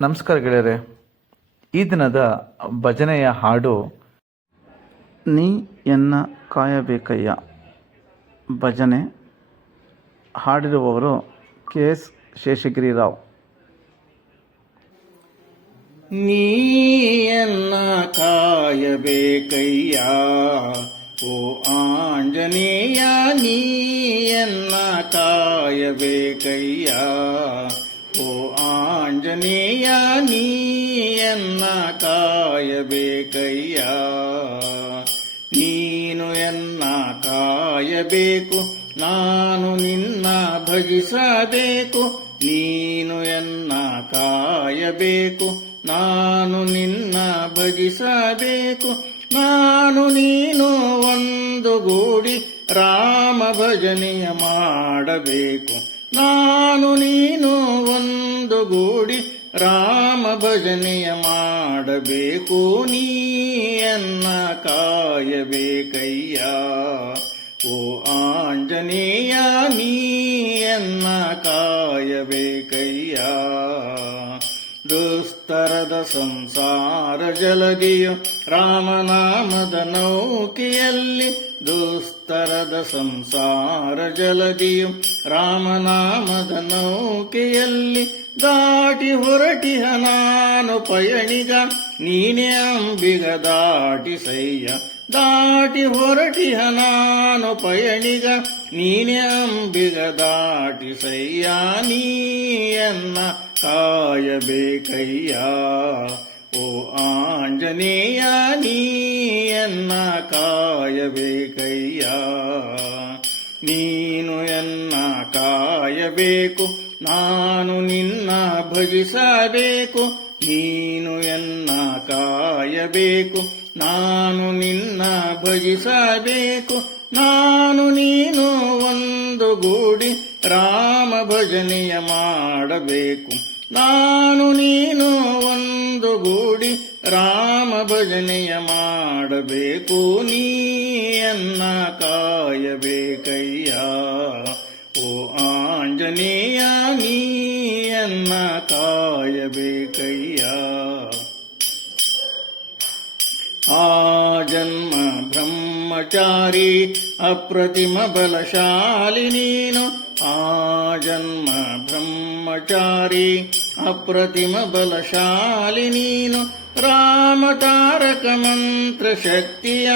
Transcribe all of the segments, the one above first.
ನಮಸ್ಕಾರ ಗೆಳೆಯರೆ. ಈ ದಿನದ ಭಜನೆಯ ಹಾಡು ನೀ ಎನ್ನ ಕಾಯಬೇಕಯ್ಯ. ಭಜನೆ ಹಾಡಿರುವವರು KS ಶೇಷಗಿರಿರಾವ್. ನೀಯನ್ನ ಕಾಯಬೇಕಯ್ಯ ಓ ಆಂಜನೇಯ, ನೀಯನ್ನ ಕಾಯಬೇಕಯ್ಯ ಓ ಆಂಜನೇಯ, ನೀಯನ್ನ ಕಾಯಬೇಕಯ್ಯ. ನೀನು ಎನ್ನ ಕಾಯಬೇಕು, ನಾನು ನಿನ್ನ ಭಜಿಸಬೇಕು. ನೀನು ಎನ್ನ ಕಾಯಬೇಕು, ನಾನು ನಿನ್ನ ಭಜಿಸಬೇಕು. ನಾನು ನೀನು ಒಂದುಗೂಡಿ ರಾಮ ಭಜನೆಯ ಮಾಡಬೇಕು. ನಾನು ನೀನು ಒಂದುಗೂಡಿ ರಾಮ ಭಜನೆಯ ಮಾಡಬೇಕು. ನೀಯನ್ನ ಕಾಯಬೇಕಯ್ಯ ಓ ಆಂಜನೇಯ, ನೀಯನ್ನ ಕಾಯಬೇಕಯ್ಯ. ದುಸ್ತರದ ಸಂಸಾರ ಜಲದಿಯು ರಾಮನಾಮದ ನೌಕೆಯಲ್ಲಿ, ದುಸ್ತರದ ಸಂಸಾರ ಜಲದಿಯು ರಾಮನಾಮದ ನೌಕೆಯಲ್ಲಿ ದಾಟಿ ಹೊರಟಿಹ ನಾನು ಪಯಣಿಗ, ನೀನೇ ಅಂಬಿಗ ದಾಟಿಸಯ್ಯ. ದಾಟಿ ಹೊರಟಿಹ ನಾನು ಪಯಣಿಗ, ನೀನೇ ಅಂಬಿಗ ದಾಟಿಸಯ್ಯ. ನೀಯನ್ನ ಕಾಯಬೇಕಯ್ಯ ಓ ಆಂಜನೇಯ, ನೀಯನ್ನ ಕಾಯಬೇಕಯ್ಯ. ನೀನು ಎನ್ನ ಕಾಯಬೇಕು, ನಾನು ನಿನ್ನ ಭಜಿಸಬೇಕು. ನೀನು ಎನ್ನ ಕಾಯಬೇಕು, ನಾನು ನಿನ್ನ ಭಜಿಸಬೇಕು. ನಾನು ನೀನು ಒಂದುಗೂಡಿ ರಾಮ ಭಜನೆಯ ಮಾಡಬೇಕು. ನಾನು ನೀನು ಒಂದುಗೂಡಿ ರಾಮ ಭಜನೆಯ ಮಾಡಬೇಕು. ನೀಯನ್ನ ಕಾಯಬೇಕಯ್ಯ ಓ ಆಂಜನೇಯ, ನೀಯನ್ನ ಕಾಯಬೇಕಯ್ಯ. ಆ ಜನ್ಮ ಬ್ರಹ್ಮಚಾರಿ ಅಪ್ರತಿಮ ಬಲಶಾಲಿ ನೀನು. ಆ ಜನ್ಮ ಬ್ರಹ್ಮಚಾರಿ ಅಪ್ರತಿಮ ಬಲಶಾಲಿ ನೀನು. ರಾಮ ತಾರಕ ಮಂತ್ರ ಶಕ್ತಿಯ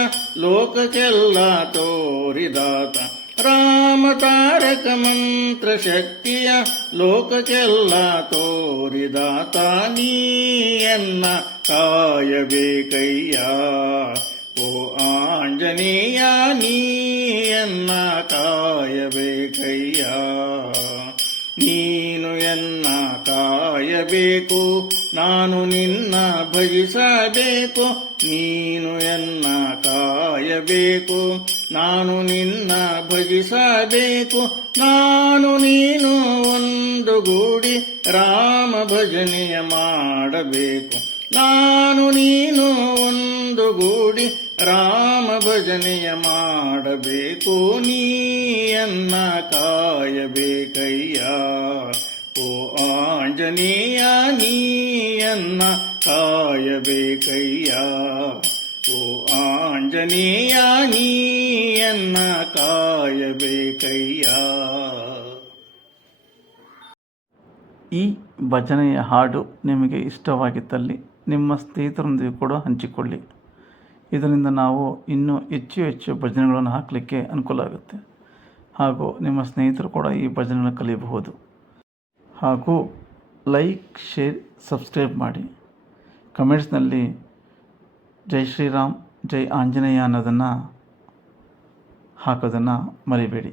ಲೋಕಕ್ಕೆಲ್ಲ ತೋರಿದಾತ. ರಾಮ ತಾರಕ ಮಂತ್ರ ಶಕ್ತಿಯ ಲೋಕಕ್ಕೆಲ್ಲ ತೋರಿದಾತ. ನೀಯನ್ನ ಕಾಯಬೇಕಯ್ಯ ಓ ಆಂಜನೇಯ, ನೀಯನ್ನ ಕಾಯಬೇಕಯ್ಯ. ನೀನು ಎನ್ನ ಕಾಯಬೇಕು, ನಾನು ನಿನ್ನ ಭಜಿಸಬೇಕು. ನೀನು ಎನ್ನ ಕಾಯಬೇಕು, ನಾನು ನಿನ್ನ ಭಜಿಸಬೇಕು. ನಾನು ನೀನು ಒಂದುಗೂಡಿ ರಾಮ ಭಜನೆಯ ಮಾಡಬೇಕು. ನಾನು ನೀನು ಒಂದುಗೂಡಿ ರಾಮ ಭಜನೆಯ ಮಾಡಬೇಕು. ನೀಯನ್ನ ಕಾಯಬೇಕಯ್ಯ ಓ ಆಂಜನೇಯ, ನೀಯನ್ನ ಕಾಯಬೇಕಯ್ಯ ಓ ಆಂಜನೇಯ, ನೀಯನ್ನ ಕಾಯಬೇಕಯ್ಯ. ಈ ಭಜನೆಯ ಹಾಡು ನಿಮಗೆ ಇಷ್ಟವಾಗಿದ್ದಲ್ಲಿ ನಿಮ್ಮ ಸ್ನೇಹಿತರೊಂದಿಗೆ ಕೂಡ ಹಂಚಿಕೊಳ್ಳಿ. ಇದರಿಂದ ನಾವು ಇನ್ನೂ ಹೆಚ್ಚು ಭಜನೆಗಳನ್ನು ಹಾಕಲಿಕ್ಕೆ ಅನುಕೂಲ ಆಗುತ್ತೆ. ಹಾಗೂ ನಿಮ್ಮ ಸ್ನೇಹಿತರು ಕೂಡ ಈ ಭಜನೆಯನ್ನು ಕಲಿಯಬಹುದು. ಹಾಗೂ ಲೈಕ್, ಶೇರ್, ಸಬ್ಸ್ಕ್ರೈಬ್ ಮಾಡಿ. ಕಮೆಂಟ್ಸ್ನಲ್ಲಿ ಜೈ ಶ್ರೀರಾಮ್, ಜೈ ಆಂಜನೇಯ ಅನ್ನೋದನ್ನು ಹಾಕೋದನ್ನು ಮರಿಬೇಡಿ.